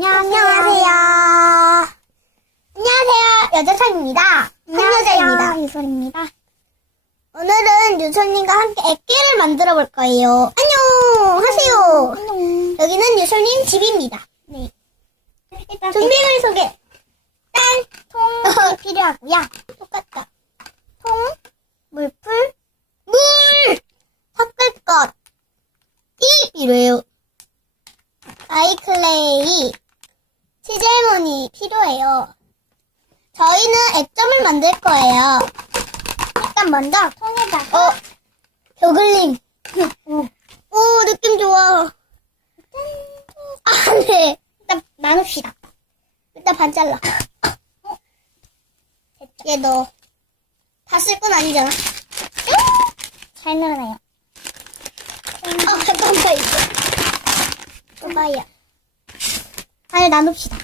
안녕하세요. 안녕하세요. 여자상입니다. 한여자입니다. 유솔입니다. 오늘은 유솔님과 함께 액기를 만들어 볼 거예요. 안녕 하세요. 안녕. 여기는 유솔님 집입니다. 네. 일단 준비물 소개. 짠! 통이 필요하고요. 똑같다. 통, 물풀, 물! 섞을 것. 이 필요해요. 아이클레이, 필요해요. 저희는 액점을 만들 거예요. 일단 먼저 통에다가 어, 벼글님. 오, 느낌 좋아. 아, 네. 일단 나눕시다. 일단 반 잘라. 얘 너. 다 쓸 건 아니잖아. 잘 늘어나요. 아, 잠깐만, 이거. 줘봐요. 아니, 나눕시다.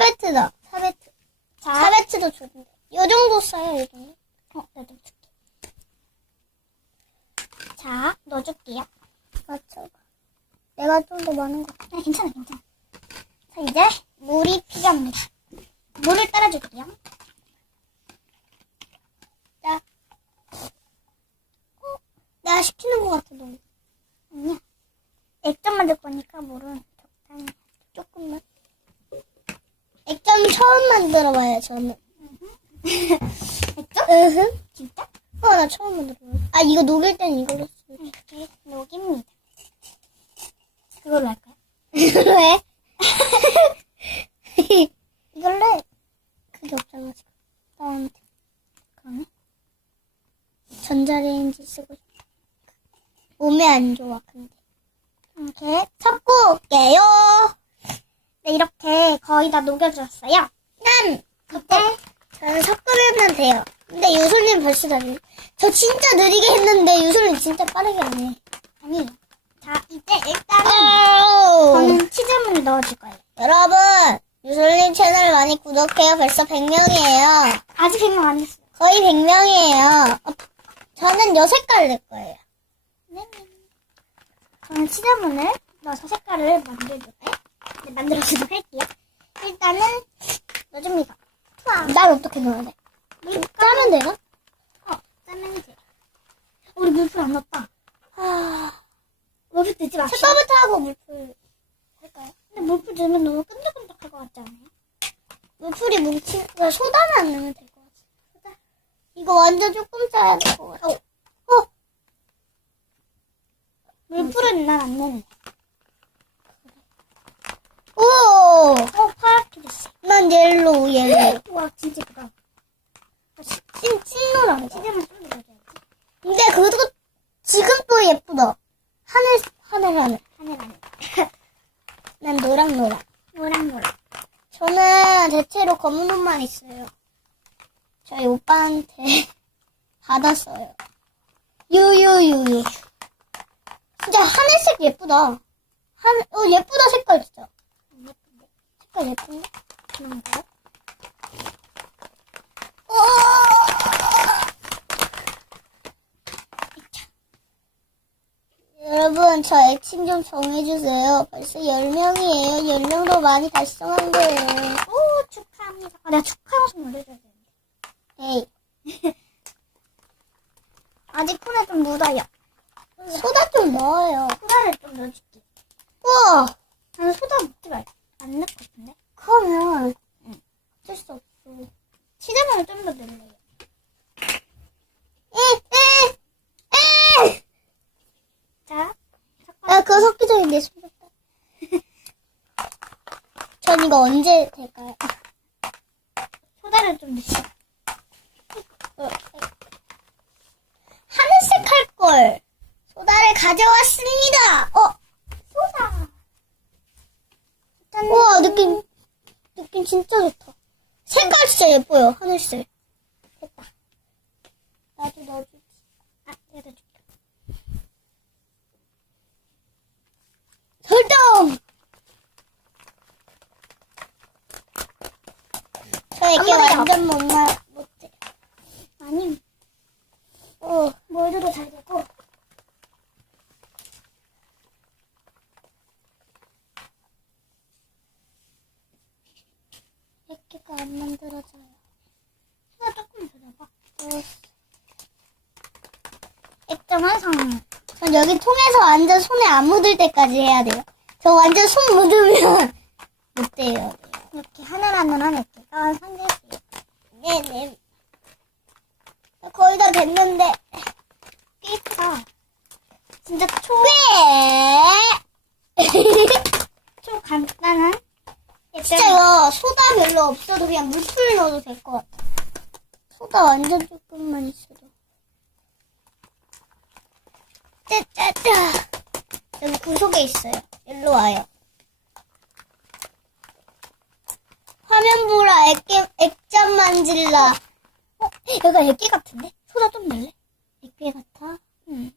오! 사베트다. 사베트. 자, 사베트도 좋은데. 요 정도 써요, 요 정도. 어, 나도 줄게. 자, 넣어줄게요. 맞춰봐. 내가 좀 더 많은 거. 아, 괜찮아, 괜찮아. 자, 이제 물이 필요합니다. 물을 따라줄게요. 자. 어? 내가 시키는 것 같아, 너무. 아니야. 액점 만들 거니까 물은 적당히. 조금만. 액점 처음 만 들어봐요, 저는. 액점? 으흠. 진짜? 어, 나 처음 만들어봐요. 아, 이거 녹일 땐 이걸로 쓰 이렇게 녹입니다. 그걸로 할까요? 왜? 이걸로 해. 그게 없잖아, 지금. 나한테. 그러네. 전자레인지 쓰고 싶어. 몸에 안 좋아, 근데. 이렇게 섞고 올게요. 네, 이렇게 거의 다 녹여줬어요. 난, 그때, 저는 섞으면 돼요. 근데 유솔님 벌써 다니. 저 진짜 느리게 했는데 유솔님 진짜 빠르게 하네. 아니, 자, 이제 일단은. 저는 치즈문을 넣어줄 거예요. 여러분, 유솔님 채널 많이 구독해요. 벌써 100명이에요. 아직 생각 안 했어요. 거의 100명이에요. 어, 저는 요 색깔 낼 거예요. 네. 저는 치즈문을 넣어서 색깔을 만들도록, 네, 만들어주도록 할게요. 일단은 넣어줍니다. 투하. 날 어떻게 넣어야 돼? 짜면 되나? 어, 짜면 돼. 우리 물풀 안 넣었다. 아, 물풀 넣지 맙시다. 셋버부터 하고 물풀 할까요? 근데 물풀 넣으면 너무 끈적끈적할 것 같지 않아요? 물풀이 뭉치, 그 소다만 넣으면 될 것 같아. 소다. 이거 완전 조금 짜야 될 것 같아. 어, 물풀은 난 안 넣는데. 오! 어, 파랗게 됐어. 난 옐로우, 옐로우. 와, 진짜 예쁘다. 찐, 찐노랑. 치즈문 좀 넣어줘야지. 근데 그거 지금 또 예쁘다. 하늘, 하늘, 하늘. 하늘 하늘. 난 노랑, 노랑. 노랑 노랑. 저는 대체로 검은 옷만 있어요. 저희 오빠한테 받았어요. 유유유유. 진짜 하늘색 예쁘다. 한, 어, 예쁘다, 색깔 진짜. 안 예쁜데. 색깔 예쁜데? 그런 거요? 여러분, 저 애칭 좀 정해주세요. 벌써 10명이에요. 10명도 많이 달성한 거예요. 오, 축하합니다. 아, 내가 축하 영상 올려줘야 되는데. 에이, 아직 폰에 좀 묻어요. 소다 좀 넣어요. 소다를 좀 넣어줄게. 우와! 나는 소다 먹지 말고. 안 넣을 것 같은데? 그러면, 어쩔 수 없어. 치즈문을 좀더 넣을래요. 자, 야, 그거 섞기 전에 내 손. 줬다. 전 이거 언제 될까요? 소다를 좀 넣으시오. 어, 하늘색 할 걸. 소다를 가져왔습니다. 어. 짠. 우와, 느낌, 느낌 진짜 좋다. 색깔 진짜 예뻐요, 하늘색. 됐다. 나도 넣어주지. 아, 내가 더 줄게. 설정! 저 이게 안 완전 못 말, 못해. 아니, 어, 몰드도 잘 되고. 안 만들어져요. 소다 조금 더 넣어봐. 액정 완성. 전 여기 통에서 완전 손에 안 묻을 때까지 해야 돼요. 저 완전 손 묻으면 못 돼요. 이렇게 하나만 하면 이렇게 완성될게요. 네네. 거의 다 됐는데. 꽤 이쁘다. 진짜 초. 좀 간단한 진짜 이거 소다 별로 없어도 그냥 물풀 넣어도 될 것 같아. 소다 완전 조금만 있어도. 짜짜짜. 여기 구석에 있어요. 일로 와요. 화면 보라 액겜, 액잠 만질라. 어? 여기가 액기 같은데? 소다 좀 넣을래? 액기 같아? 응.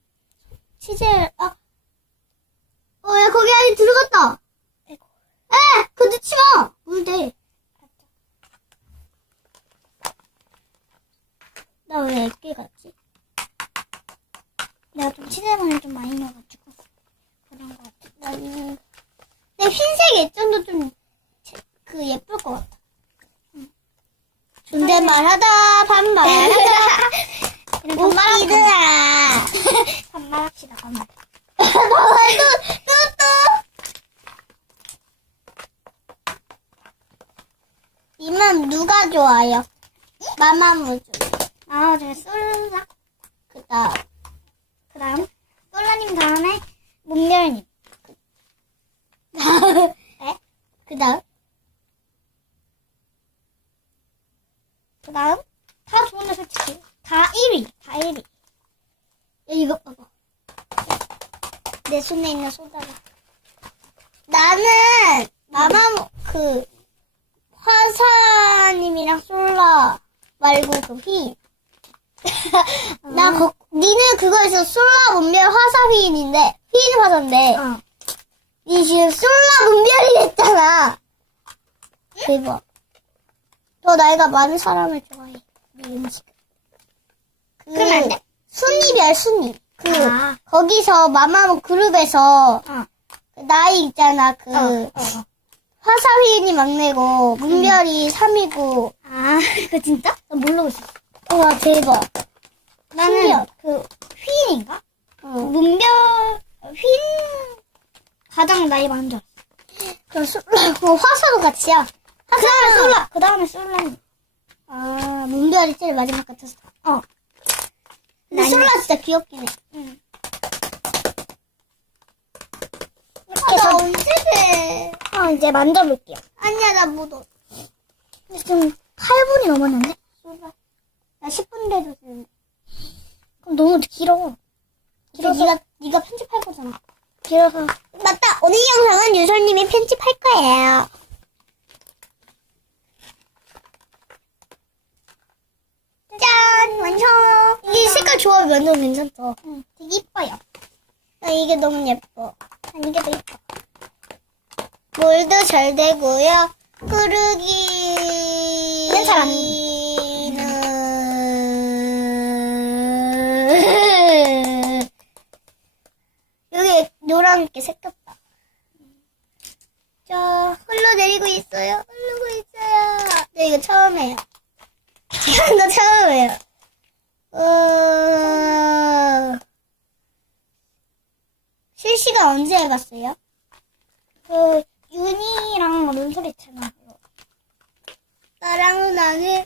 치즈, 아. 어, 야, 거기 안에 들어갔다. 에! 그 넣지 마! 물대. 나왜 액기 같지? 내가 좀 치즈만을 좀 많이 넣어가지고 그런 거 같아. 나는, 내 흰색 액정도 좀, 제- 그, 예쁠 것 같아. 존댓말 하다, 반말 하다. 이런 웃기더라. 반말합시다, 반말. 또, 또, 또. 이만 누가 좋아요? 마마무즈. 아, 저 솔라. 그 다음. 그 다음, 솔라님 다음에 문별님. 네? 그 다음. 그 다음, 다 좋은데 솔직히. 다 1위. 다 1위. 야, 이거 봐봐. 내 손에 있는 소다가. 나는, 마마무, 그, 화사님이랑 솔라 휘. 나, 거, 니는 그거에서 솔라 문별 화사 휘인인데, 휘인 화사인데, 어. 니 지금 솔라 문별이 됐잖아. 대박. 더 나이가 많은 사람을 좋아해. 네 음식. 그, 그러면 안 돼? 순이별, 순이. 그, 아. 거기서 마마무 그룹에서, 어. 그 나이 있잖아. 그, 어, 어, 어. 화사 휘인이 막내고, 문별이 3이고, 아, 그거 진짜? 나 모르고 있었어. 와, 대박. 나는 신기하다. 그 휘인인가? 어. 문별 휘인 가장 나이 많은 줄 알았어. 솔라, 어, 화사도 같이야. 그 다음에 솔라. 그 다음에 솔라님. 아, 문별이 제일 마지막 같았어. 어. 근데 솔라 진짜 귀엽긴 해. 응. 아, 나 언제 돼? 어, 이제 만져볼게요. 아니야, 나 묻어. 근데 지금 8분이 넘었는데? 나 10분 돼도 되는데. 그럼 너무 길어. 길어서, 네가, 네가 편집할 거잖아. 길어서. 맞다. 오늘 영상은 유솔님이 편집할 거예요. 짠! 완성! 이 색깔 조합이 완전 괜찮다. 응, 되게 이뻐요. 나 이게 너무 예뻐. 난 이게 더 이뻐. 물도 잘 되고요. 흐르기. 는 잘안 여기 노랗게 섞였다. 저 흘러 내리고 있어요. 흐르고 있어요. 네, 이거 처음이에요. 이거 처음이에요. 어... 실시간 언제 해봤어요? 그, 윤이랑 논소리처럼 나랑은 나는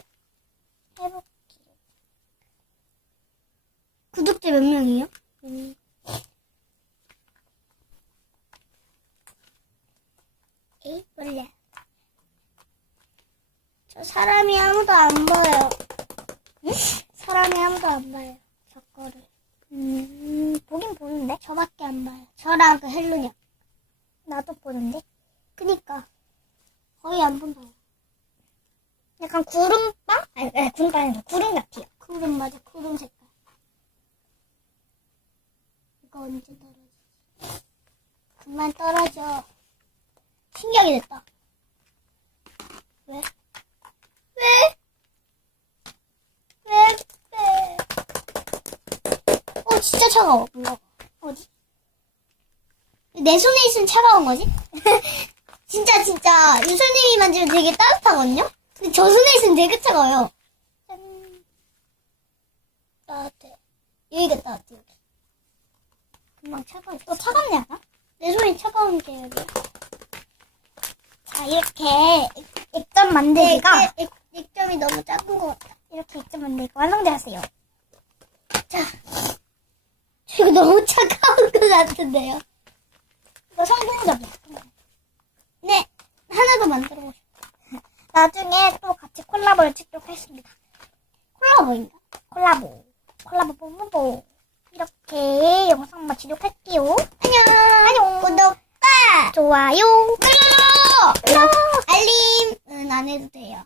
해볼게요. 구독자 몇 명이요? 음. 에이, 몰라. 저 사람이 아무도 안 봐요. 응? 사람이 아무도 안 봐요. 저 거를. 음, 보긴 보는데? 저밖에 안 봐요. 저랑 그 헬로냐. 나도 보는데? 그니까. 거의 안 본다요. 약간 구름빵? 아니, 아니 구름빵이 아니라 구름 같아요. 구름 맞아, 구름 색깔. 이거 언제 떨어지? 그만 떨어져. 신기하게 됐다. 왜? 왜? 왜? 왜? 어, 진짜 차가워. 뭔가. 어디? 내 손에 있으면 차가운 거지? 진짜, 진짜. 유솔님이 만지면 되게 따뜻하거든요? 근데 저 손에 있으면 되게 차가워요. 짠. 따뜻해. 여기가 따뜻해, 여기. 금방 차가워. 또 차갑지 않아? 내 손이 차가운 게 여기. 자, 이렇게 액- 액젓 만들기가 액, 액, 액점이 너무 작은 것 같아. 이렇게 액젓 만들기가 완성되었어요. 자. 저 이거 너무 차가운 것 같은데요? 이거 성공적이야. 네. 하나 더 만들어보고 싶어. 나중에 또 같이 콜라보를 찍도록 하겠습니다. 콜라보인가? 콜라보. 콜라보 뽀뽀뽀. 이렇게 영상 마치도록 할게요. 안녕. 안녕. 구독과 좋아요. 눌러! 알림은 안 해도 돼요.